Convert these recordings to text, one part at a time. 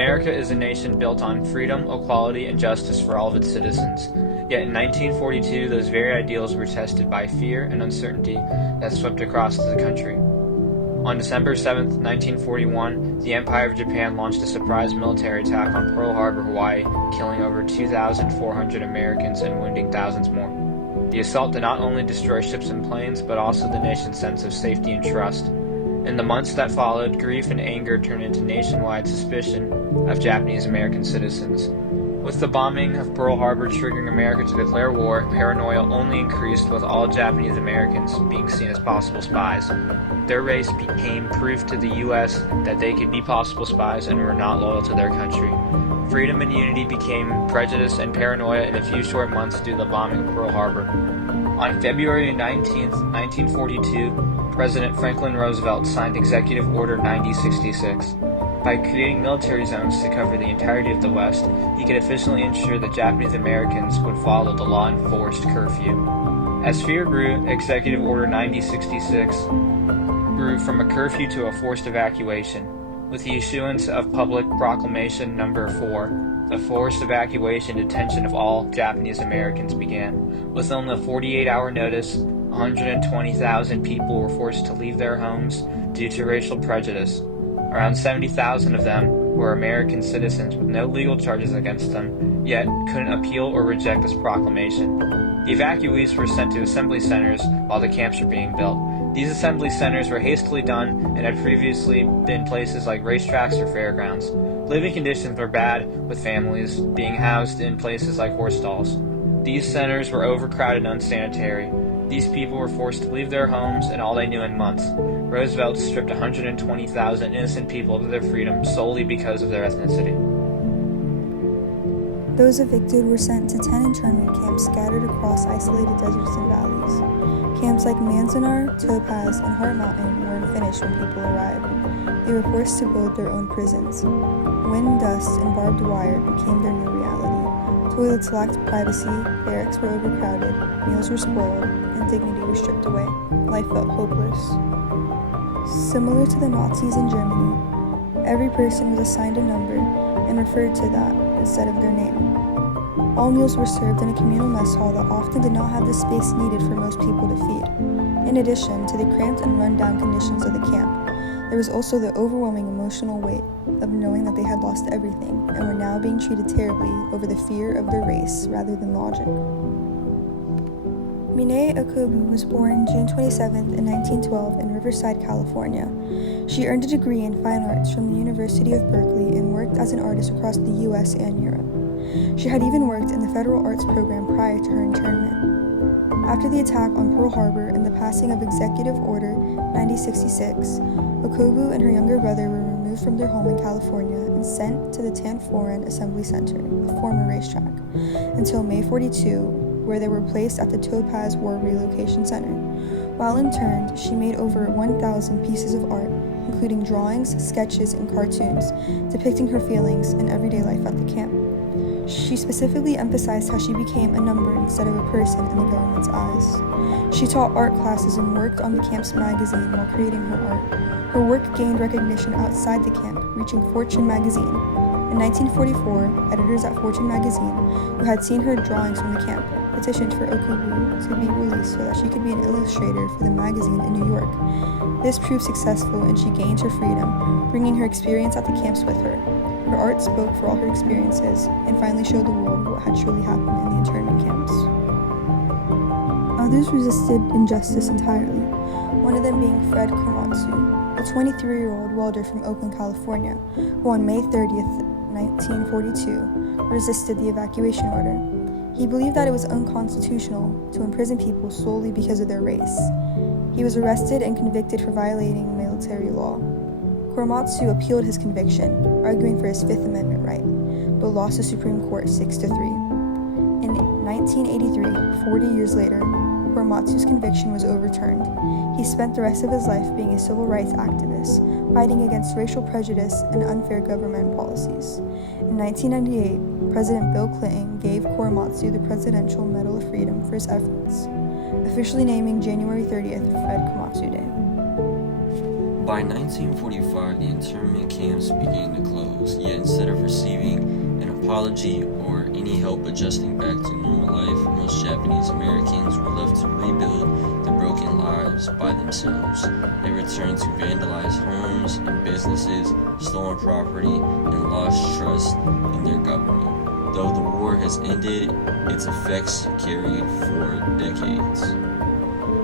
America is a nation built on freedom, equality, and justice for all of its citizens. Yet in 1942, those very ideals were tested by fear and uncertainty that swept across the country. On December 7, 1941, the Empire of Japan launched a surprise military attack on Pearl Harbor, Hawaii, killing over 2,400 Americans and wounding thousands more. The assault did not only destroy ships and planes, but also the nation's sense of safety and trust. In the months that followed, grief and anger turned into nationwide suspicion of Japanese American citizens. With the bombing of Pearl Harbor triggering America to declare war, paranoia only increased, with all Japanese Americans being seen as possible spies. Their race became proof to the U.S. that they could be possible spies and were not loyal to their country. Freedom and unity became prejudice and paranoia in a few short months due to the bombing of Pearl Harbor. On February 19, 1942, President Franklin Roosevelt signed Executive Order 9066. By creating military zones to cover the entirety of the West, he could officially ensure that Japanese Americans would follow the law-enforced curfew. As fear grew, Executive Order 9066 grew from a curfew to a forced evacuation. With the issuance of Public Proclamation No. 4, the forced evacuation detention of all Japanese Americans began. With only a 48-hour notice, 120,000 people were forced to leave their homes due to racial prejudice. Around 70,000 of them were American citizens with no legal charges against them, yet couldn't appeal or reject this proclamation. The evacuees were sent to assembly centers while the camps were being built. These assembly centers were hastily done and had previously been places like racetracks or fairgrounds. Living conditions were bad, with families being housed in places like horse stalls. These centers were overcrowded and unsanitary. These people were forced to leave their homes and all they knew in months. Roosevelt stripped 120,000 innocent people of their freedom solely because of their ethnicity. Those evicted were sent to 10 internment camps scattered across isolated deserts and valleys. Camps like Manzanar, Topaz, and Heart Mountain weren't finished when people arrived. They were forced to build their own prisons. Wind, dust, and barbed wire became their new reality. Toilets lacked privacy, barracks were overcrowded, meals were spoiled, and dignity was stripped away. Life felt hopeless. Similar to the Nazis in Germany, every person was assigned a number and referred to that instead of their name. All meals were served in a communal mess hall that often did not have the space needed for most people to feed. In addition to the cramped and run-down conditions of the camp, there was also the overwhelming emotional weight of knowing that they had lost everything and were now being treated terribly over the fear of their race rather than logic. Mine Okubo was born June 27th in 1912 in Riverside, California. She earned a degree in fine arts from the University of Berkeley and worked as an artist across the U.S. and Europe. She had even worked in the federal arts program prior to her internment. After the attack on Pearl Harbor and the passing of Executive Order 9066, Okubo and her younger brother were removed from their home in California and sent to the Tanforan Assembly Center, a former racetrack, until May 42, where they were placed at the Topaz War Relocation Center. While interned, she made over 1,000 pieces of art, including drawings, sketches, and cartoons, depicting her feelings and everyday life at the camp. She specifically emphasized how she became a number instead of a person in the government's eyes. She taught art classes and worked on the camp's magazine while creating her art. Her work gained recognition outside the camp, reaching Fortune magazine. In 1944, editors at Fortune magazine, who had seen her drawings from the camp, petitioned for Okubo to be released so that she could be an illustrator for the magazine in New York. This proved successful and she gained her freedom, bringing her experience at the camps with her. Her art spoke for all her experiences and finally showed the world what had truly happened in the internment camps. Others resisted injustice entirely, one of them being Fred Korematsu, a 23-year-old welder from Oakland, California, who on May 30th, 1942, resisted the evacuation order. He believed that it was unconstitutional to imprison people solely because of their race. He was arrested and convicted for violating military law. Korematsu appealed his conviction, arguing for his Fifth Amendment right, but lost the Supreme Court 6-3. In 1983, 40 years later, Korematsu's conviction was overturned. He spent the rest of his life being a civil rights activist, fighting against racial prejudice and unfair government policies. In 1998, President Bill Clinton gave Korematsu the Presidential Medal of Freedom for his efforts, officially naming January 30th Fred Korematsu Day. By 1945, the internment camps began to close, yet instead of receiving an apology or any help adjusting back to normal life, most Japanese Americans were left to rebuild their broken lives by themselves. They returned to vandalized homes and businesses, stolen property, and lost trust in their government. Though the war has ended, its effects carried for decades.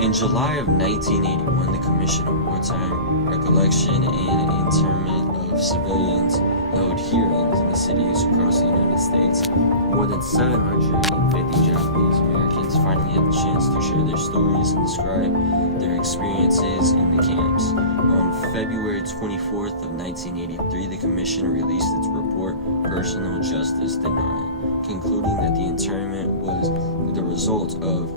In July of 1981, the Commission of Wartime Recollection and Internment of Civilians held hearings in the cities across the United States. More than 750 Japanese Americans finally had the chance to share their stories and describe their experiences in the camps. On February 24th of 1983, the Commission released its report, Personal Justice Denied, concluding that the internment was the result of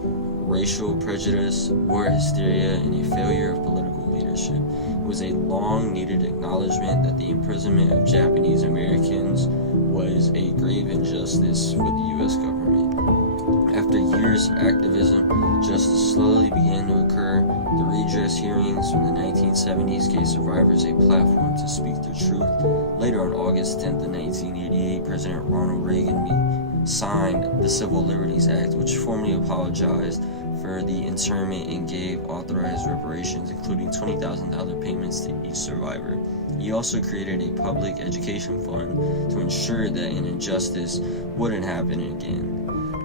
racial prejudice, war hysteria, and a failure of political leadership. It was a long-needed acknowledgement that the imprisonment of Japanese Americans was a grave injustice for the U.S. government. After years of activism, justice slowly began to occur. The redress hearings from the 1970s gave survivors a platform to speak their truth. Later on August 10th of 1988, President Ronald Reagan signed the Civil Liberties Act, which formally apologized for the internment and gave authorized reparations, including $20,000 payments to each survivor. He also created a public education fund to ensure that an injustice wouldn't happen again.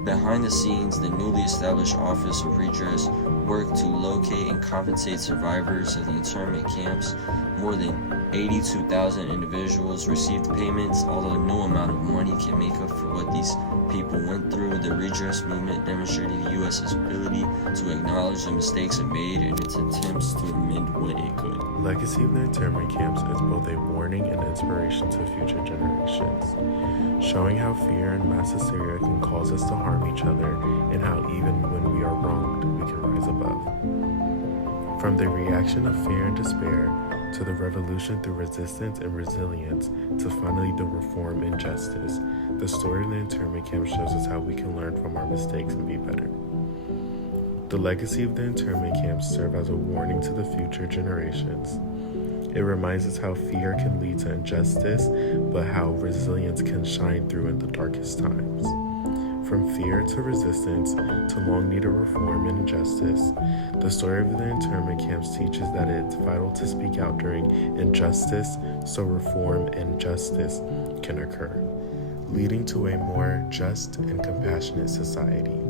Behind the scenes, the newly established Office of Redress worked to locate and compensate survivors of the internment camps. More than 82,000 individuals received payments. Although no amount of money can make up for what these people went through, the redress movement demonstrated the U.S.'s ability to acknowledge the mistakes it made and its attempts to amend what it could. Legacy of the internment camps is both a warning and inspiration to future generations, showing how fear and mass hysteria can cause us to harm each other, and how even when we are wronged, we can rise above. From the reaction of fear and despair, to the revolution through resistance and resilience, to finally the reform and justice, the story of the internment camp shows us how we can learn from our mistakes and be better. The legacy of the internment camps serve as a warning to the future generations. It reminds us how fear can lead to injustice, but how resilience can shine through in the darkest times. From fear to resistance to long-needed reform and injustice, the story of the internment camps teaches that it's vital to speak out during injustice so reform and justice can occur, leading to a more just and compassionate society.